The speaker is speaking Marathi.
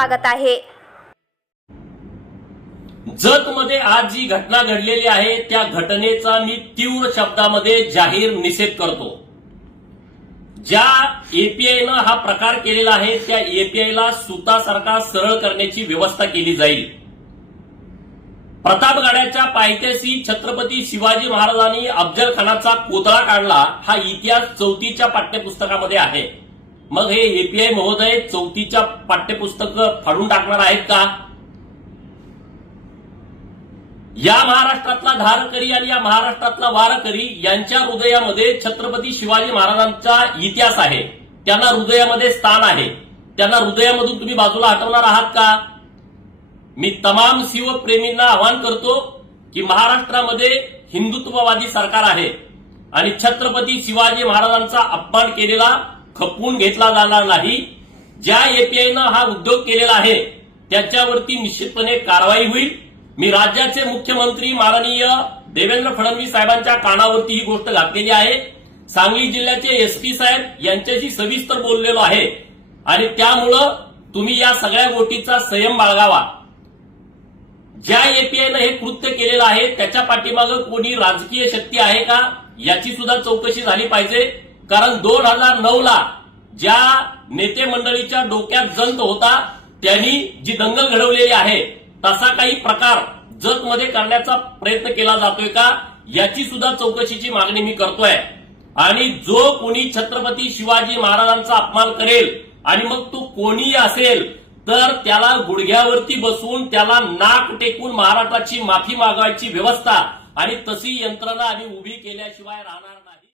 स्वागत आहे जत मध्ये आज जी घटना घडलेली आहे त्या घटनेचा मी तीव्र शब्दामध्ये जाहीर निषेध करतो ज्या न हा प्रकार केलेला आहे त्या सुता सुतासारखा सरळ करण्याची व्यवस्था केली जाईल प्रतापगडाच्या पायथ्याशी छत्रपती शिवाजी महाराजांनी अफजल खानाचा कोतळा काढला हा इतिहास चौथीच्या पाठ्यपुस्तकामध्ये आहे मग हे एपीआय महोदय चौथीच्या पाठ्यपुस्तक फाडून टाकणार आहेत का या महाराष्ट्रातला धारकरी आणि या महाराष्ट्रातला वारकरी यांच्या हृदयामध्ये छत्रपती शिवाजी महाराजांचा इतिहास आहे त्यांना हृदयामध्ये स्थान आहे त्यांना हृदयामधून तुम्ही बाजूला हटवणार आहात का मी तमाम शिवप्रेमींना आवाहन करतो की महाराष्ट्रामध्ये हिंदुत्ववादी सरकार आहे आणि छत्रपती शिवाजी महाराजांचा अपमान केलेला खपवून घेतला जाणार नाही ज्या एपीआयनं हा उद्योग केलेला आहे त्याच्यावरती निश्चितपणे कारवाई होईल मी राज्याचे मुख्यमंत्री माननीय देवेंद्र फडणवीस साहेबांच्या कानावरती ही गोष्ट घातलेली आहे सांगली जिल्ह्याचे एसपी साहेब यांच्याशी सविस्तर बोललेलो आहे आणि त्यामुळं तुम्ही या सगळ्या गोष्टीचा संयम बाळगावा ज्या एपीआयनं हे कृत्य केलेलं आहे त्याच्या पाठीमागं कोणी राजकीय शक्ती आहे का याची सुद्धा चौकशी झाली पाहिजे कारण दोन हजार नऊ ला ज्या नेते मंडळीच्या डोक्यात जंत होता त्यांनी जी दंगल घडवलेली आहे तसा काही प्रकार मध्ये करण्याचा प्रयत्न केला जातोय का याची सुद्धा चौकशीची मागणी मी करतोय आणि जो कोणी छत्रपती शिवाजी महाराजांचा अपमान करेल आणि मग तो कोणीही असेल तर त्याला गुडघ्यावरती बसून त्याला नाक टेकून महाराष्ट्राची माफी मागवायची व्यवस्था आणि तशी यंत्रणा आम्ही उभी केल्याशिवाय राहणार नाही